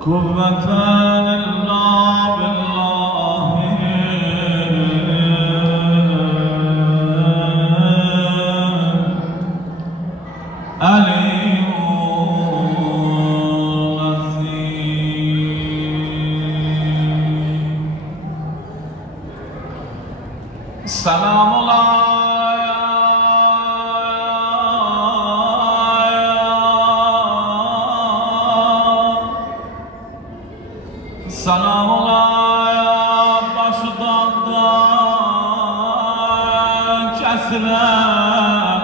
قوة إلا بالله علي العظيم سلام الله سلام الله başdan da kesilen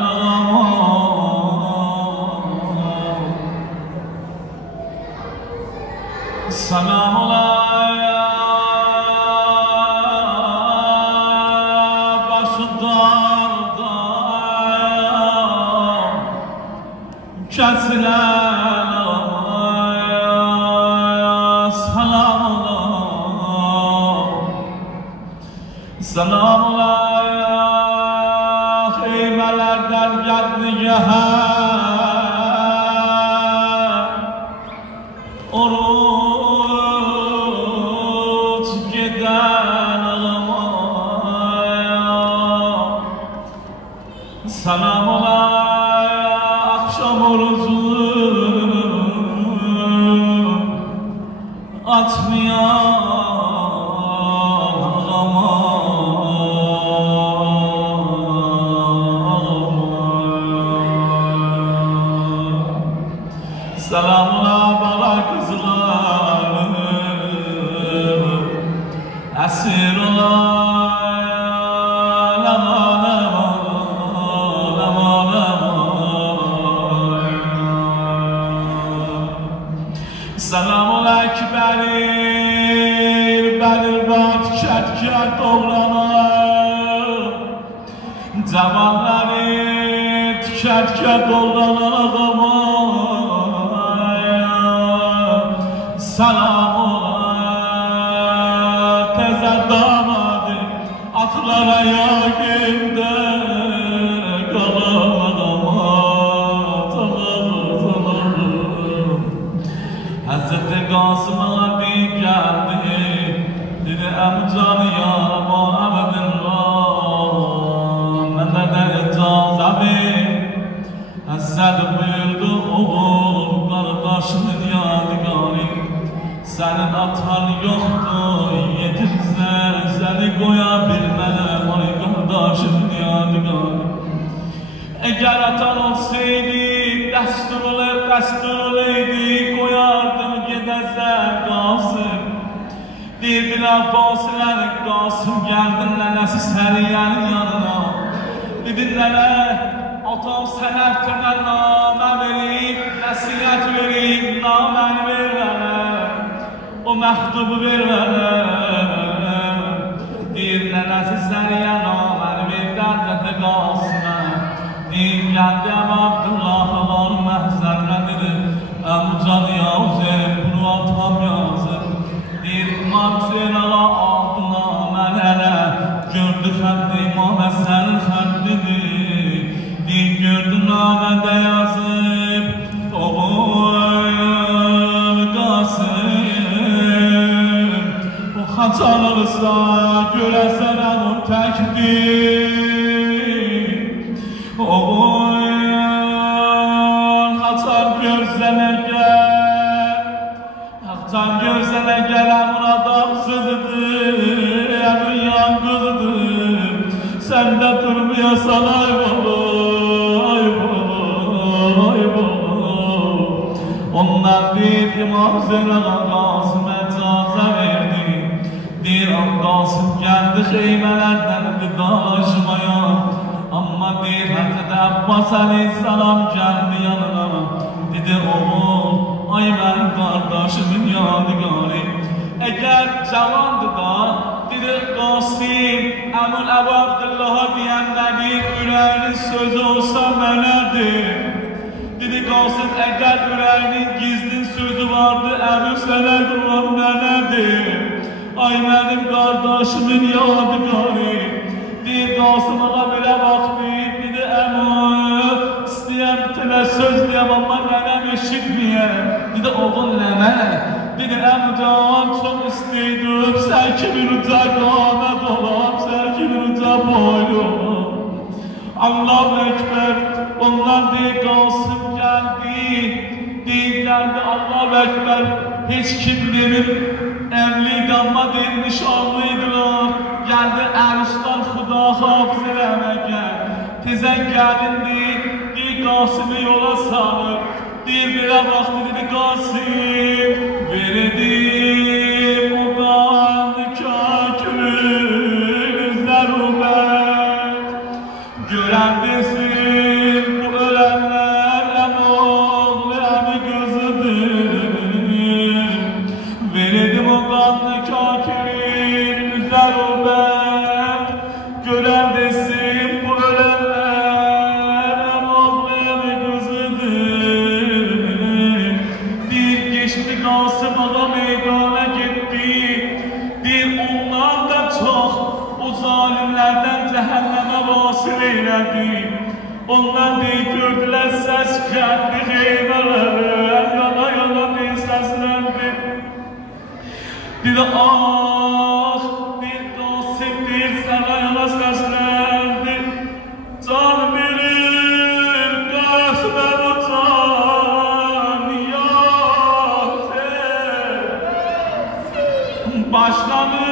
سلام الله başdan da kesilen سلام الله خیمه‌ler در گردگه oruç giden Selam ola akşam orucu atmayan Selamlar bana kızlar esir olan Selamlar ekberir belir bat kert oğlanlar Cavanları kert oğlanlar Selam ola teze damadı atlara yakında kalamadım Hazreti Qasım abi geldi dedi emcan ya Muhammedullah mende de icazə ver Hazreti buyurdu oğul kardeşimin yadigarı Senin atan yoktu, yetimsen seni koyabilmem Onu kardeşimin yadigarı Eğer atan olsaydı, destur olaydı Koyardım gidesen Qasım Dediler fasilenin Qasım geldin nənəsi Səriyyənin yanına Dedilər atam sənəftinə namə verib Nəsiyyət verib, naməni verənə O məktubu verənə Deyir nənəsi Səriyə naməni verdi Həzrəti Qasımə Deyir gəldəm Abdullahlar məhzərlə dedi Əmcan yazır, bunu atam yazır Deyir İmam Hüseyin ağa aldı naməni ələ Gördü xətti İmam Həsənin xəttidir Deyir gördü namədə yazıb Oğul Qasım O xaçan olursa görəsən onun təkdir Oğul xaçan görsənə gəl Xaçan görsənə gəl əmin adamsızdır Əmin yan qızıdır Sən də durmayasan ay baba Ondan deyir İmam Hüseyin ağa Qasım'a icazə verdi Deyir Qasım gəldi xeymələrdən dalaşmaya Amma deyir Həzrəti Abbas aleyhissalam gəldi yanına Dedi oğul ay mənim qardaşımın yadigarı Əgər cavandır da dedi Qasım Əmul Əbu Abdullah'a deyən nədir ürəyinin sözü olsa mənədir Dedi Qasım əgər ürəyinin gizlin sözü vardı Əbu sənə quran mənədir Vay benim kardeşimin yadigarı. Deyip Qasım ağa belə baxdı, dedi əmi, istəyəm telə söz deyəm, amma nənəm eşitməyəm. Dedi oğul nənə, dedi əmcan çox istəydim, sən kimin uca qamət olam, sən kimin uca boylu olam. Allah-u Ekber, ondan deyib Qasım gəldi, deyib gəldi Allah-u Ekber, heç kim demir, evliydi amma deyib nişanlıydılar. Geldi Erustan Xuda hafız eləməkə, tezən gəlindi, deyib Qasım'ı yola salır, deyib belə vaxtı dedi Qasım, veredim uğan kakülün zərubət, görən desin bu ölenler em oğlu em gözüdür, veredim uğan kakülün zərubət, görən desin bu ölenler em oğlu em gözüdür. Deyir geçti Qasım ağa meydana gitti, deyir ondan da çox o zalimlərdən cəhənnəmə vasıl eylədi. Onlar deyir gördülər səs gəldi xeymələri, yana yana deyir səsləndi. Deyir ah, deyir Qasım deyir sana yana səsləndi. Can verir Qasım'ın o can yaser. Başlanır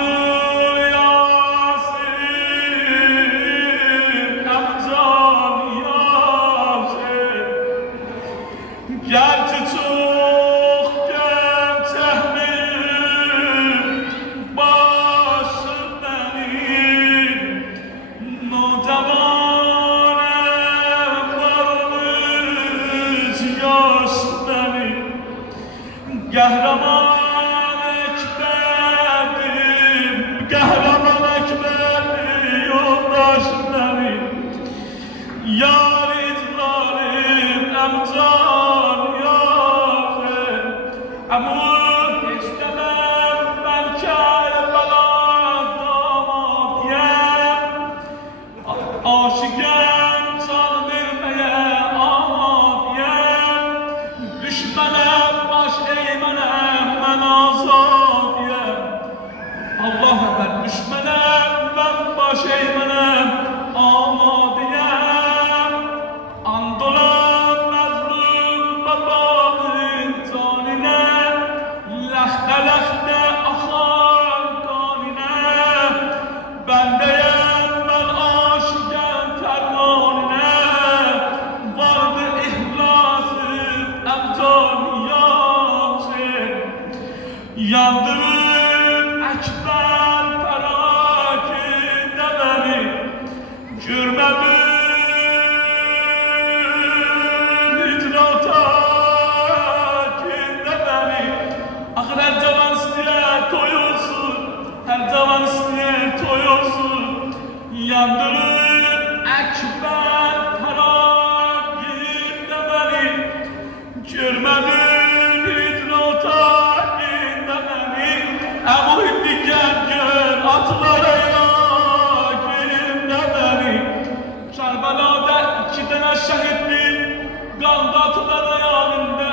Yasin hem can yaser. Gerçi çok gerçektir başım benim, nocavanım varmış yaş benim. Qəhrəman Ekber'dim, qəhrəman Ekber'dim yoldaş benim. Yar izlerim emcan yarim, amur istemem ben Kerbela'dan damadiyem. Aşıkem can vermeye amadiyem, düşmenem baş eğmenem ben azadiyem. Allah Ekber, düşmenem ben baş eğmenem amadiyem. Andolan mazlum babamın canine, lehte lehte akan kanine. Bendeyem ben aşıken fermanine, vardı ihlasım emcan yasin. Yandırın Ekber felakinde beni, görmedim icratakinde beni. Axır her cavan isteyen toyulsun, her cavan isteyen toyulsun. Yandırın Ekber felakinde beni, görmedim icratakinde beni. Ebu Hindi gel gör atlara elakinde beni. Kerbela'da 2 tane şehitlik qandı atılar ayağında.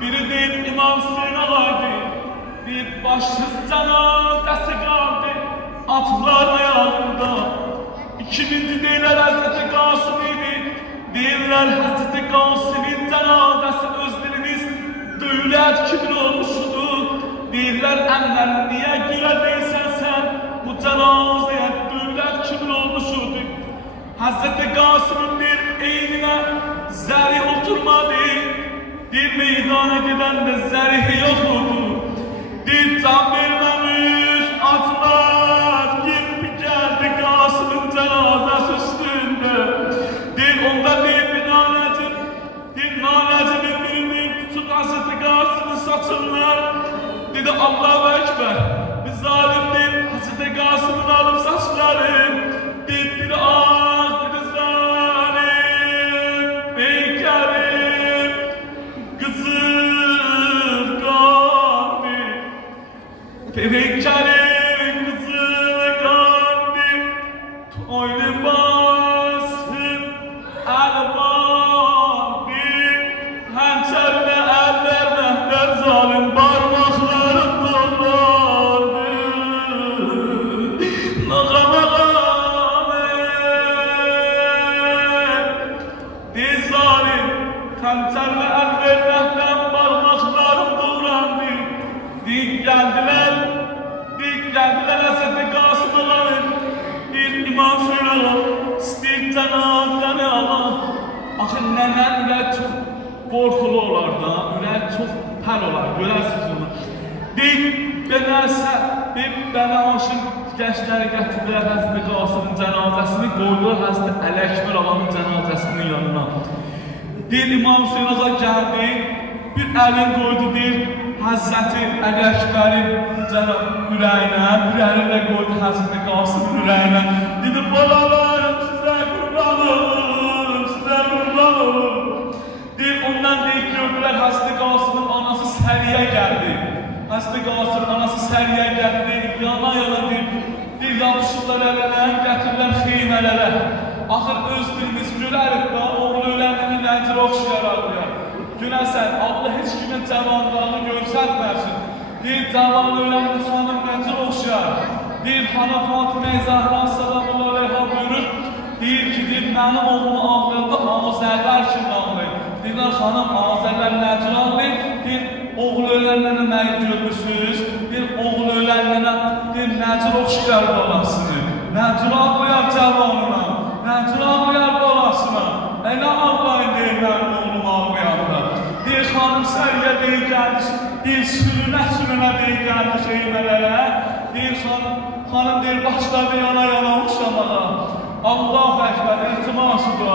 Biri deyil İmam Hüseyin ağaydı, bir başsız cenazesi qaldı atılar ayağında. İkinci deyirlər Hazreti Qasım idi, deyirlər Hazreti Qasım'ın cenazesi öz diliniz dövlət kimin olmuşudur. Deyirlər ənlər niyə görə deysən sən bu cenazeye dövlət kimin olmuşudur. Hazreti Qasım'ın bir eynine zəri oturmadı, bir meydana gidende zərihi yoktu. Bir can vermemiş atlar gibi geldi Qasım'ın cenazesi üstünde. Bir onda bir nanecimin birini tutun Hazreti Qasım'ı satırlar. Dedi Allahu Ekber, bir zalim değil Hazreti Qasım'ın alıp saçları. Dedi ah, dedi zalim, beykerim, kızıl kalbi. nənəm ürək çox qorxulu olar da, ürək çox pər olar, görərsiniz onu. Deyib, beləsə, deyib, bənə aşıq gəncləri gətirdilər Həzrəti Qasımın cənazəsini, qoydular Həzrəti Ələkbər ağanın cənazəsinin yanına. Deyir, İmam Hüseyin Ağa gəldi, bir əlin qoydu, deyir, Həzrəti Ələkbərin ürəyinə, bir əlin də qoydu Həzrəti Qasımın ürəyinə. Dedi, balalarım, sizə qurban olun, sizə qurban olun. Deyir, ondan deyib, gördülər, Həzrəti Qasımın anası Səriyə gəldi. Həzrəti Qasımın anası Səriyə gəldi, deyib, yana deyib, yapışırlar ələlə, gətirirlər xeymələrə. Axır öz dilimiz görərik da, oğlu ölənini nəcir oxşayar ağlayar. Günəsən, Allah heç kimin cavanlığını görsətməsin. Deyir, cavan ölənini xanım nəcir oxşayar. Deyir, xana Fatimə-i Zəhra sallallahu aleyha buyurur. Deyir ki, deyir, mənim oğlumu ağlayanda Azərlər kimi ağlayır. Deyirlər, xanım, Azərlər nəcir ağlayır. Deyir, oğlu ölənlərini mənə görmüsünüz. Deyir, oğlu ölənlərinə, deyir, nəcir oxşayar balasını. Nəcir ağlayar cavanına. Nəcir ağlayar balasına. Elə ağlayın deyir, mənim oğlum ağlayanda. Deyir, xanım Səriyə deyir, gəlmiş. Deyir, sürünə deyir, gəlmiş eymələrə. Deyir, xanım deyir, başladı yana oxşamağa. Allah Əkbər, iltiması da.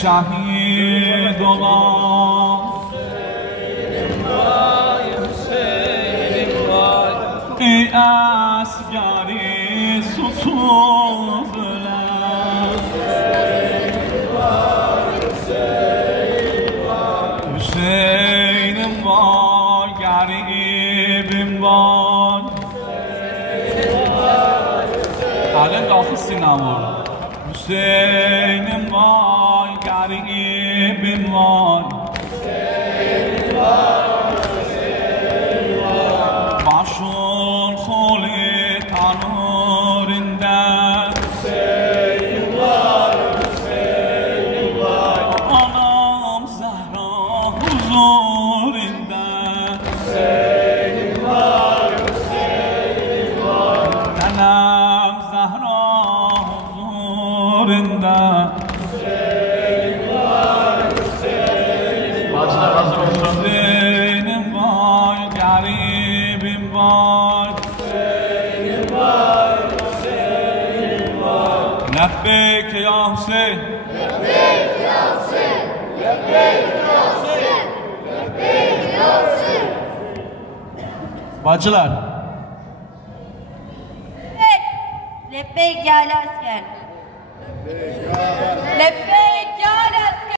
Şahid olan ey asgari susuz ölen Hüseyin'im var, garibim var Alın qalxı sinavur Hüseyin'im var, garibim var Başın xoli tanurində Anam Zəhra huzurində Nənəm Zəhra huzurində Hüseynim var, garibim var Lebbeyk ya Hüseyin Lebbeyk ya Hüseyin Lebbeyk ya Hüseyin Lebbeyk ya Hüseyin Bacılar Lebbeyk ya Asker Lebbeyk